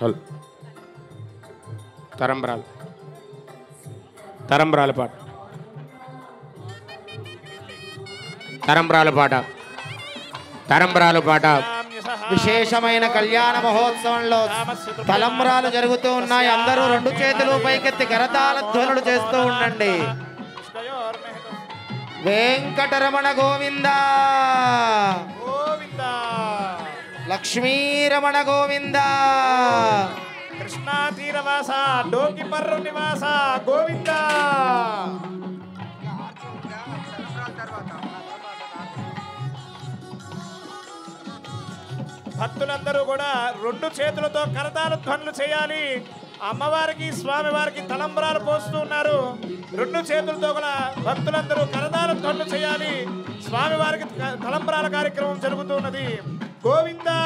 Hello తరంబ్రాల పాట తరంబ్రాల పాట విశేషమైన కళ్యాణ మహోత్సవంలో తలంబ్రాలు జరుగుతూ ఉన్నాయి. అందరూ రెండు చేతులు పైకెత్తి కరతాళ ధ్వనులు చేస్తూ ఉండండి. వెంకటరమణ గోవింద గోవింద, లక్ష్మీరమణ గోవింద, కృష్ణా తీరవాస డోకిపర్రు నివాస గోవింద. భక్తులందరూ కూడా రెండు చేతులతో కరతాళ ధ్వనులు చేయాలి. అమ్మవారికి స్వామివారికి తలంబ్రాలు పోస్తూ ఉన్నారు. రెండు చేతులతో కూడా భక్తులందరూ కరతాళ ధ్వనులు చేయాలి. స్వామివారికి తలంబ్రాల కార్యక్రమం జరుగుతున్నది. గోవిందా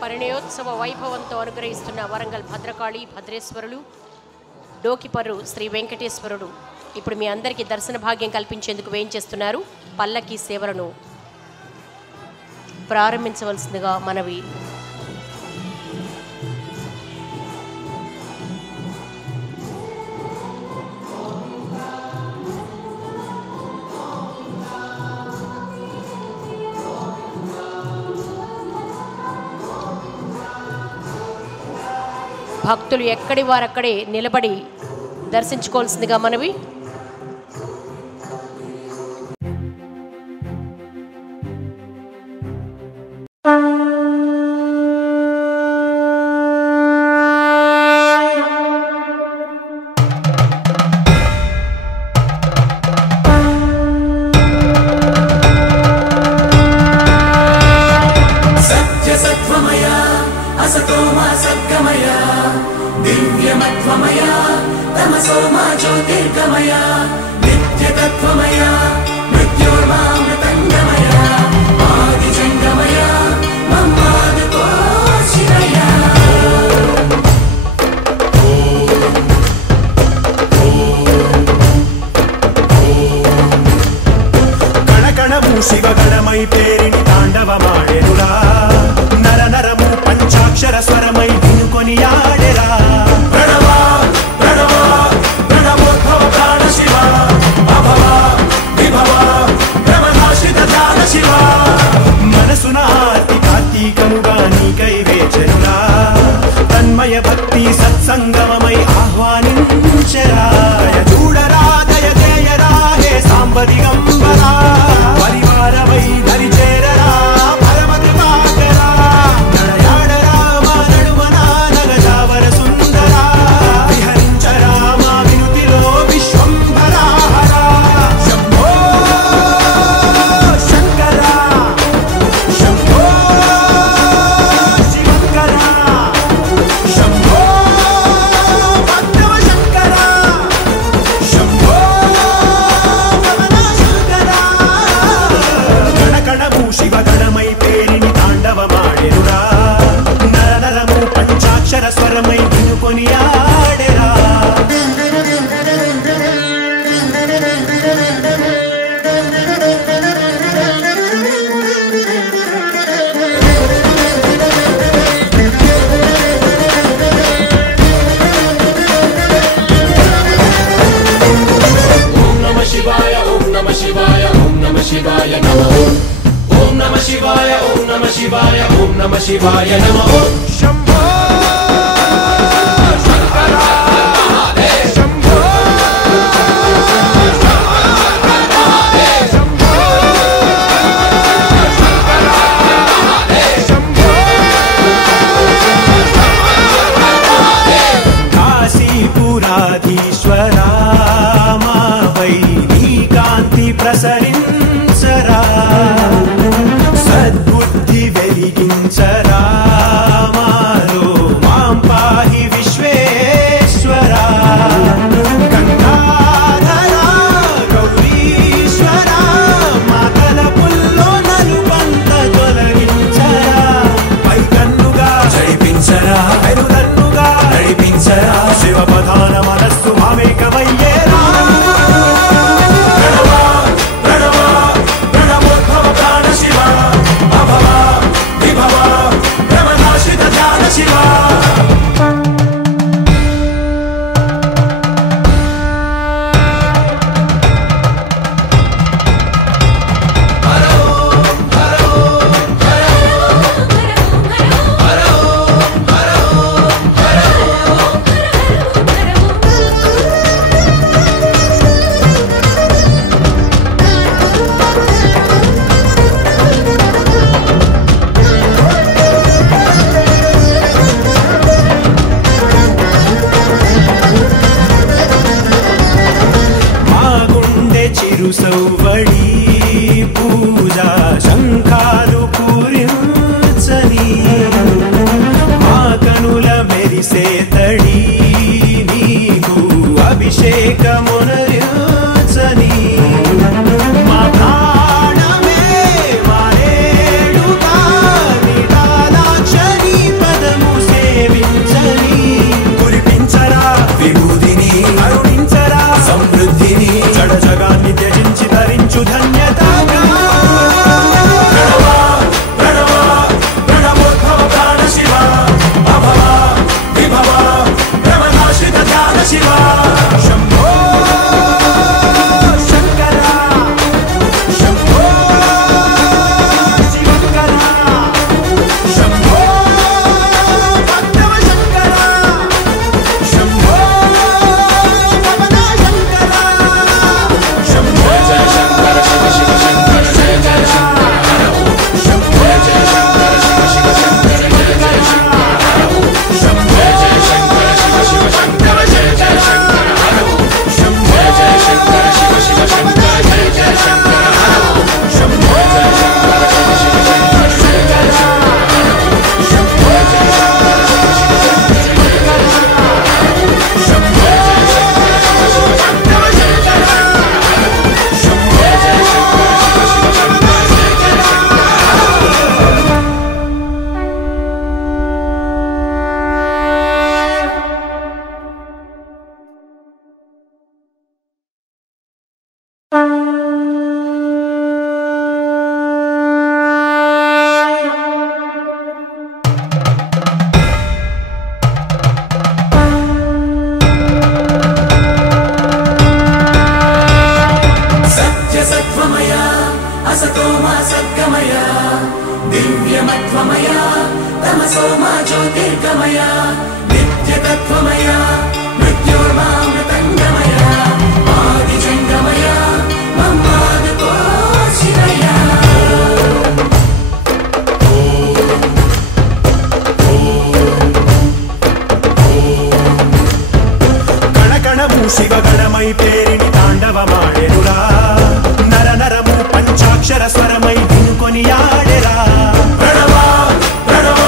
పరిణయోత్సవ వైభవంతో అనుగ్రహిస్తున్న వరంగల్ భద్రకాళి భద్రేశ్వరులు డోకిపర్రు శ్రీ వెంకటేశ్వరుడు ఇప్పుడు మీ అందరికీ దర్శన భాగ్యం కల్పించేందుకు వేయించేస్తున్నారు. పల్లకి సేవలను ప్రారంభించవలసిందిగా మనవి. భక్తులు ఎక్కడి వారక్కడే నిలబడి దర్శించుకోవాల్సిందిగా మనవి. జ్యోతిర్గమయ నిత్యతత్వమయ మృత్యోర్మామృతంగమయ ఆదిజంగమయ మమ్మాదుకో శివయ కణకణము శివగణమై పేరిని తాండవమాడెనురా నర నరము పంచాక్షర స్వరమై వినుకొని ఆడెరా మనసున ఆర్తి కార్తీకముగా నీకై వేచెనురా తన్మయ భక్తి సత్సంగమమై ఆహ్వానించెరా చూడరా దయ జయరా హే సాంబదిగంబరా పరివారమై దరి చేరరా పరమకృపాకరా నడయాడరా మా నడుమన నగజావర సుందరా విహరించరా మా వినుతిలో విశ్వంభరాహరా శంభో శంకరా శంభో శివంకరా శంభో భక్తవ శంకరా శంభో శంకరా గణగణము శివగణమై పేరిని తాండవమాడెనురా నర నరము పంచాక్షర స్వరమై వినుకొని ఆడెరా శివాయ నమః శంభో శంకరా శంభో శంభో శంభో కాశీపురాధీశ్వరా మాపై నీ కాంతి ప్రసరించరా సద్బుద్ధి వెలిగించరా మాలో మాం పాహి విశ్వేశ్వరా గంగాధరా గౌరీశ్వరా మా తలపుల్లో నలుపంత తొలగించరా పైకన్నుగా జడిపించరా పెరుదన్నుగా నడిపించరా శివ ప్రధాన మనస్సు మామేకమయ్యేరా సౌవడి పూజా శంఖాలు పూరించని మా కనుల మెరిసే తడి నీకు అభిషేకమునరించని మా ప్రాణమే మారేడుగా నిటాలాక్షని పదము సేవించని కురిపించరా విభూతిని అరుణించరా సమృద్ధిని జడ జగాన్ని త్యజించి ధరించు ధన్య नित्यसत्त्वमय असतो मा सद्गमय दिव्यमत्वमय तमसो मा ज्योतिर्गमय नित्यतत्त्वमय मृत्योर्मामृतङ्गमय आदिजङ्गमय मम्मादुकोशिरय కణకణము శివగణమై పేరిని తాండవమాడెనురా నర నరము పంచాక్షర స్వరమై వినుకొని ఆడెరా ప్రణవ ప్రణవ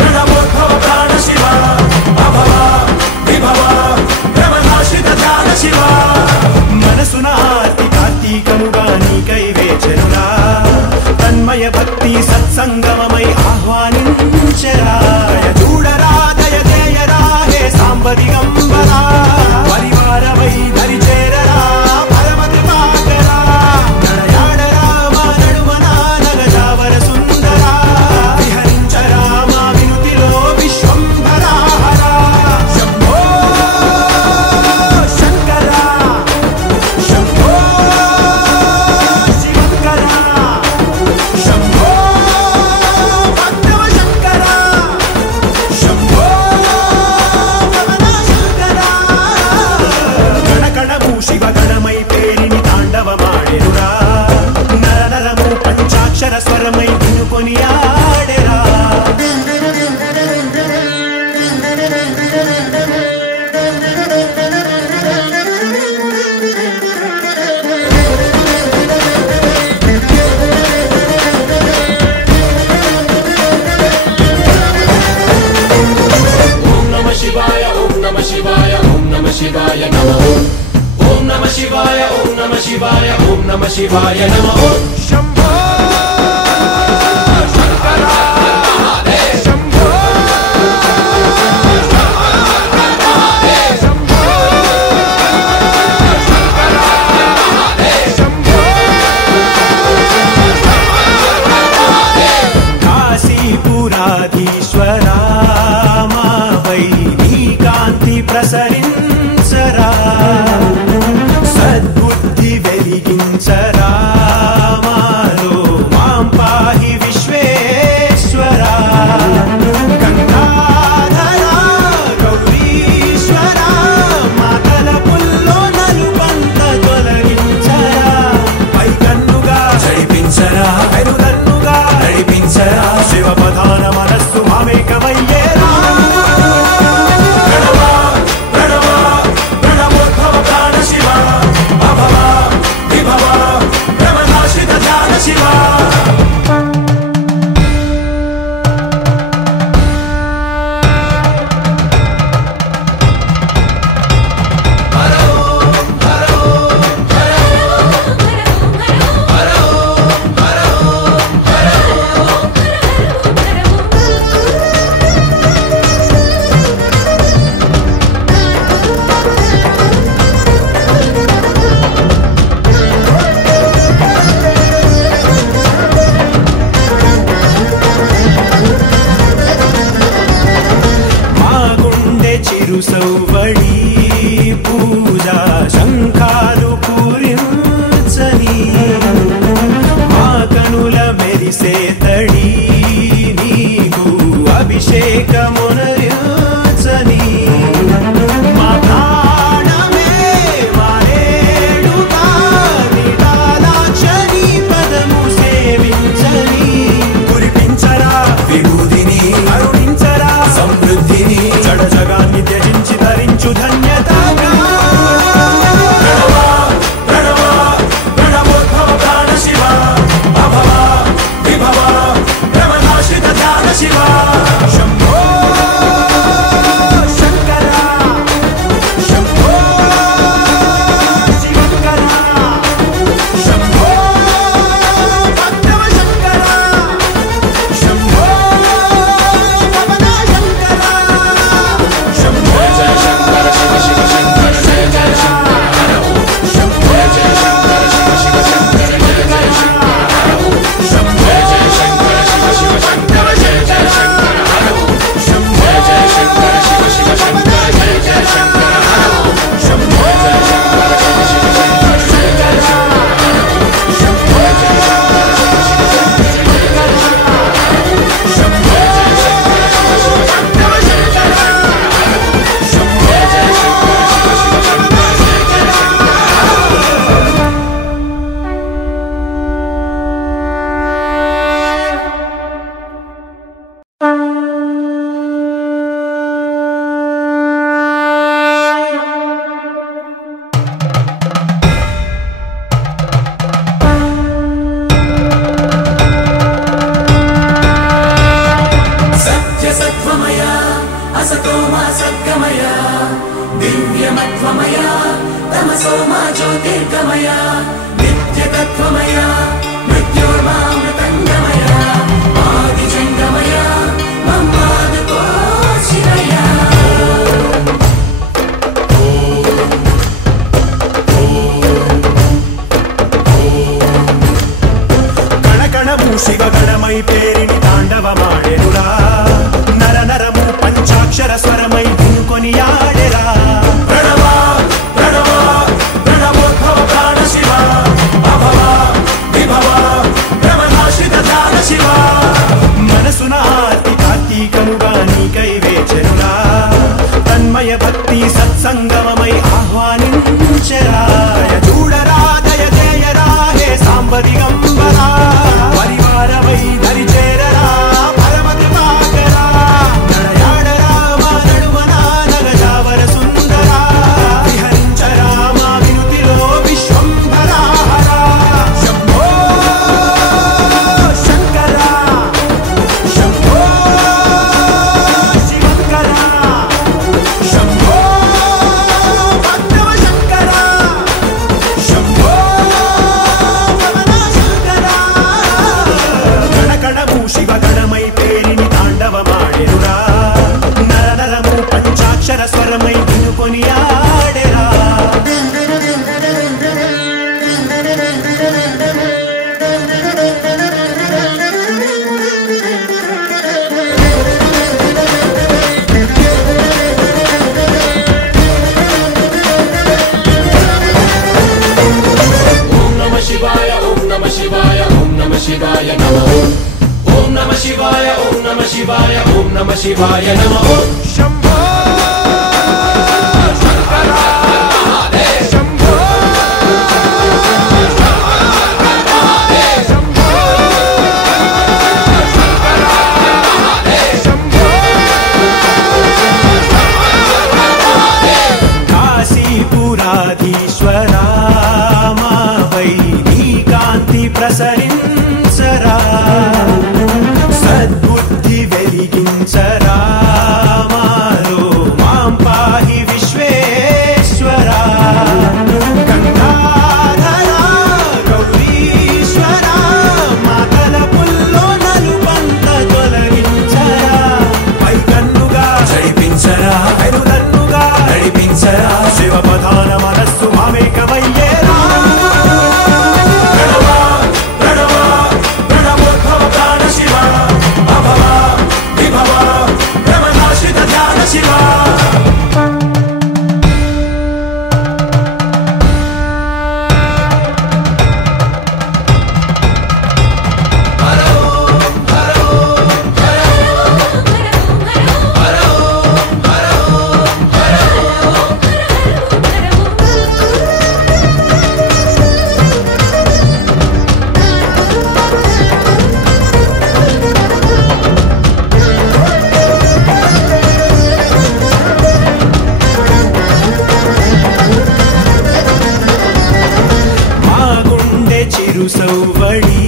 ప్రణవోద్భవ ప్రాణ శివ అభవ విభవ బ్రహ్మనాశిత ధ్యాన శివ మనసున ఆర్తి కార్తీకముగా నీకై వేచెనురా తన్మయ భక్తి సత్సంగమమై ఆహ్వానించెరా చూడరా దయచేయరా హే సాంబ దిగంబరా పరివారమై దరి చేరరా పరమ కృపాకరా నడయాడరా మా నడుమన నగజావర సుందరా విహరించరా మా వినుతిలో విశ్వంభరా హరా శంభో శంకరా శంభో శివంకరా శంభో భక్తవ శంకరా శంభో శంకరా గణగణము శివగణమై పేరిని తాండవమాడెనురా నర నరము పంచాక్షర స్వరమై వినుకొని ఆడెరా ఓం నమః శివాయ ఓం నమః శివాయ ఓం నమః శివాయ నమః ఓం నమః శివాయ ఓం నమః శివాయ ఓం నమః శివాయ నమః శంభో శంకరా శంభో శంభో శంకరా శంభో కాశీపురాధీశ్వరా మాపై నీ కాంతి ప్రసరించరా సద్బుద్ధి వెలిగించరా మాలో మాం పాహి విశ్వేశ్వరా గంగాధరా గౌరీశ్వరా మాతల పుల్లో నలుబంత తొలగించరా పై కన్నుగా నడిపించరా పెరుదన్నుగా నడిపించరా శివ ప్రధాన మనస్సు మామేకమయ్యేరా ప్రణవ ప్రణవ ప్రణవోద్భవ ప్రాణ శివ అభవ విభవ బ్రహ్మనాశిత ధ్యాన శివ మా గుండె చిరు సౌవడి పూజా శంఖాలు పూరించని మా కనుల మెరిసే తడి నీకు అభిషేకమునరించని మా ప్రాణమే మారేడుగా నిడాలాక్షని పదము సేవించని కురిపించరా విభూతిని కరుణించరా సమృద్ధిని జడ జగాన్ని త్యజించి ధరించు ధన్యతగా ప్రణవ ప్రణవ ప్రణవోద్భవ ప్రాణ శివ అభవ విభవ सोमा ज्योतिर्गमय नित्यतत्त्वमय मृत्योर्मामृतङ्गमय आदिजङ्गमय मम्मादको शिवय कणकणमु शिवगणमै पेरिणि ताण्डवमाडेरुरा नर नरमु पंचाक्षर स्वरमै धिनुकोनियाडेरा प्रणव प्रणव प्रणवोद्भव प्राण शिव अभव विभव भ्रमनाश्रित ध्यान शिव मनसुन आर्ति कार्तीकमुगा नीकै वेचरुरा तन्मय भक्ति सत्संगममै आह्वानिंचरा చూడరా దయచేయరా హే సాంబ దిగంబరా పరివారమై దరి చేరరా పరమ కృపాకరా నడయాడరా మా నడుమన నగజావర సుందరా విహరించరా మా వినుతిలో విశ్వంభరా హరా శంభో శంకరా శంభో శివంకరా శంభో భక్తవ శంకరా శంభో శంకరా కణకణము శివగణమై పేరిని తాండవమాడెరురా నర నరము పంచాక్షర స్వరమై వినుకొని ఆడెరా ఓం నమః శివాయ ఓం నమః శివాయ ఓం నమః శివాయ నమః ఓం నమః శివాయ ఓం నమః శివాయ ఓం నమః శివాయ నమః శంభో శంకర మహాదేవ్ శంభో శంభో శంకర మహాదేవ్ శంభో కాశీపురాధీశ్వరా మాపై నీ కాంతి ప్రసరించరా సద్బుద్ధి వెలిగించరా మాలో మాం పాహి విశ్వేశ్వరా గంగాధరా గౌరీశ్వరా మాతల పుల్లో నలుబంత తొలగించరా పైకన్నుగా నడిపించరా వెనుదన్నుగా నడిపించరా శివ ప్రధాన మనస్సు మామేకమయ్యేరా ప్రణవ ప్రణవ ప్రణవోద్భవ ప్రాణ శివ అభవ విభవ భ్రమనాశ్రిత ధ్యాన శివ మా గుండె చిరు సౌవడి